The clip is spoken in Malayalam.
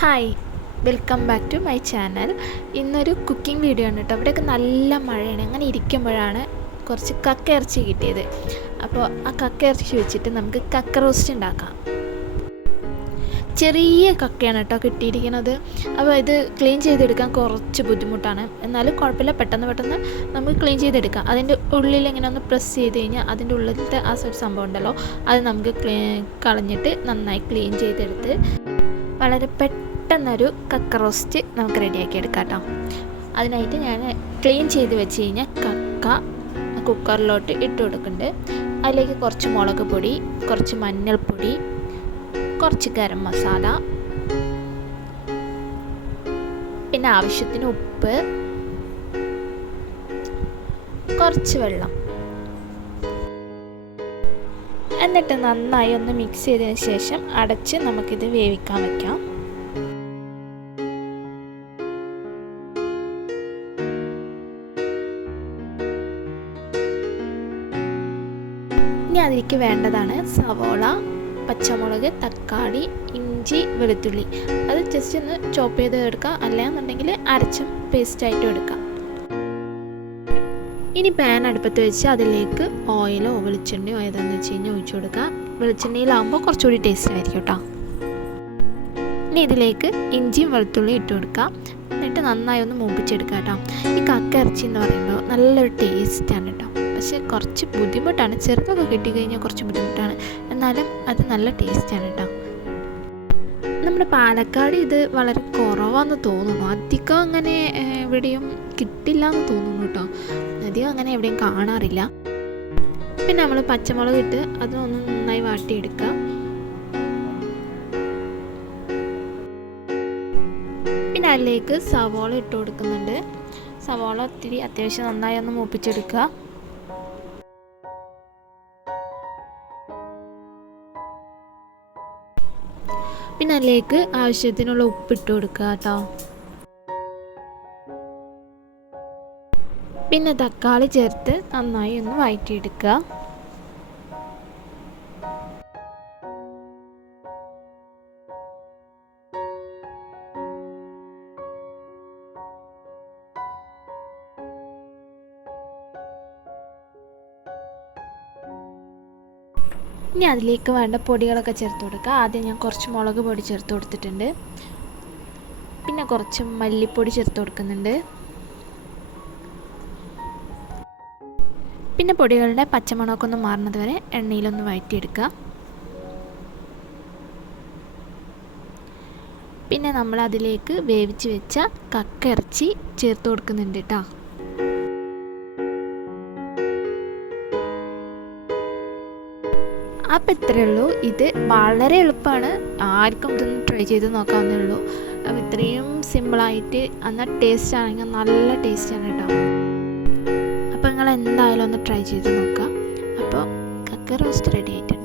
Hi, welcome back to my channel. ഇന്നൊരു കുക്കിംഗ് വീഡിയോ ആണ് കേട്ടോ. അവിടെയൊക്കെ നല്ല മഴയാണ്. അങ്ങനെ ഇരിക്കുമ്പോഴാണ് കുറച്ച് കക്ക ഇറച്ചി കിട്ടിയത്. അപ്പോൾ ആ കക്ക ഇറച്ചി വെച്ചിട്ട് നമുക്ക് കക്ക റോസ്റ്റ് ഉണ്ടാക്കാം. ചെറിയ കക്കയാണ് കേട്ടോ കിട്ടിയിരിക്കുന്നത്. അപ്പോൾ ഇത് ക്ലീൻ ചെയ്തെടുക്കാൻ കുറച്ച് ബുദ്ധിമുട്ടാണ്. എന്നാലും കുഴപ്പമില്ല, പെട്ടെന്ന് നമുക്ക് ക്ലീൻ ചെയ്തെടുക്കാം. അതിൻ്റെ ഉള്ളിൽ ഇങ്ങനെ ഒന്ന് പ്രസ് ചെയ്ത് കഴിഞ്ഞാൽ അതിൻ്റെ ഉള്ളിലത്തെ ആ ഒരു സംഭവം ഉണ്ടല്ലോ, അത് നമുക്ക് കളഞ്ഞിട്ട് നന്നായി ക്ലീൻ ചെയ്തെടുത്ത് വളരെ പെട്ടെന്നൊരു കക്ക റോസ്റ്റ് നമുക്ക് റെഡിയാക്കി എടുക്കാം കേട്ടോ. അതിനായിട്ട് ഞാൻ ക്ലീൻ ചെയ്ത് വെച്ച് കഴിഞ്ഞാൽ കക്ക കുക്കറിലോട്ട് ഇട്ട് കൊടുക്കുന്നുണ്ട്. അതിലേക്ക് കുറച്ച് മുളക് പൊടി, കുറച്ച് മഞ്ഞൾപ്പൊടി, കുറച്ച് ഗരം മസാല, പിന്നെ ആവശ്യത്തിന് ഉപ്പ്, കുറച്ച് വെള്ളം, എന്നിട്ട് നന്നായി ഒന്ന് മിക്സ് ചെയ്തതിന് ശേഷം അടച്ച് നമുക്കിത് വേവിക്കാൻ വയ്ക്കാം. ഇനി അതിലേക്ക് വേണ്ടതാണ് സവോള, പച്ചമുളക്, തക്കാളി, ഇഞ്ചി, വെളുത്തുള്ളി. അത് ജസ്റ്റ് ഒന്ന് ചോപ്പ് ചെയ്ത് എടുക്കുക, അല്ലാന്നുണ്ടെങ്കിൽ അരച്ചും പേസ്റ്റായിട്ടും എടുക്കാം. ഇനി പാൻ അടുപ്പത്ത് വെച്ച് അതിലേക്ക് ഓയിലോ വെളിച്ചെണ്ണയോ ഏതാണെന്ന് വെച്ച് കഴിഞ്ഞാൽ ഒഴിച്ചു കൊടുക്കുക. വെളിച്ചെണ്ണയിലാകുമ്പോൾ കുറച്ചുകൂടി ടേസ്റ്റ് ആയിരിക്കും കേട്ടോ. ഇനി ഇതിലേക്ക് ഇഞ്ചിയും വെളുത്തുള്ളിയും ഇട്ട് കൊടുക്കുക. എന്നിട്ട് നന്നായി ഒന്ന് മൂപ്പിച്ചെടുക്കുക കേട്ടോ. ഈ കക്ക ഇറച്ചി എന്ന് പറയുമ്പോൾ നല്ലൊരു ടേസ്റ്റാണ് കേട്ടോ. പക്ഷെ കുറച്ച് ബുദ്ധിമുട്ടാണ്, ചെറുതൊക്കെ കിട്ടിക്കഴിഞ്ഞാൽ കുറച്ച് ബുദ്ധിമുട്ടാണ്, എന്നാലും അത് നല്ല ടേസ്റ്റാണ് കേട്ടോ. നമ്മുടെ പാലക്കാട് ഇത് വളരെ കുറവാണെന്ന് തോന്നുന്നു. അധികം അങ്ങനെ എവിടെയും കിട്ടില്ല എന്ന് തോന്നുന്നു കേട്ടോ. അധികം അങ്ങനെ എവിടെയും കാണാറില്ല. പിന്നെ നമ്മൾ പച്ചമുളക് ഇട്ട് അതൊന്ന് നന്നായി വാട്ടിയെടുക്കുക. പിന്നെ അതിലേക്ക് സവോള ഇട്ട് കൊടുക്കുന്നുണ്ട്. സവോള ഒത്തിരി അത്യാവശ്യം നന്നായി ഒന്ന് മൂപ്പിച്ചെടുക്കുക. പിന്നെ അതിലേക്ക് ആവശ്യത്തിനുള്ള ഉപ്പിട്ട് കൊടുക്കുക കേട്ടോ. പിന്നെ തക്കാളി ചേർത്ത് നന്നായി ഒന്ന് വഴറ്റിയെടുക്കുക. ഇനി അതിലേക്ക് വേണ്ട പൊടികളൊക്കെ ചേർത്ത് കൊടുക്കുക. ആദ്യം ഞാൻ കുറച്ച് മുളക് പൊടി ചേർത്ത് കൊടുത്തിട്ടുണ്ട്. പിന്നെ കുറച്ച് മല്ലിപ്പൊടി ചേർത്ത് കൊടുക്കുന്നുണ്ട്. പിന്നെ പൊടികളുടെ പച്ചമണമൊക്കെ ഒന്ന് മാറുന്നത് വരെ എണ്ണയിലൊന്ന് വഴറ്റിയെടുക്കുക. പിന്നെ നമ്മൾ അതിലേക്ക് വേവിച്ച് വെച്ച കക്ക ഇറച്ചി ചേർത്ത് കൊടുക്കുന്നുണ്ട് കേട്ടോ. അപ്പോൾ ഇത്രയേ ഉള്ളൂ. ഇത് വളരെ എളുപ്പമാണ്, ആർക്കും ഇതൊന്ന് ട്രൈ ചെയ്ത് നോക്കാവുന്നേ ഉള്ളൂ. അപ്പോൾ ഇത്രയും സിമ്പിളായിട്ട് എന്നാൽ ടേസ്റ്റ് ആണെങ്കിൽ നല്ല ടേസ്റ്റാണ് കേട്ടോ. അപ്പോൾ നിങ്ങൾ എന്തായാലും ഒന്ന് ട്രൈ ചെയ്ത് നോക്കുക. അപ്പോൾ കക്ക റോസ്റ്റ് റെഡി ആയിട്ടുണ്ട്.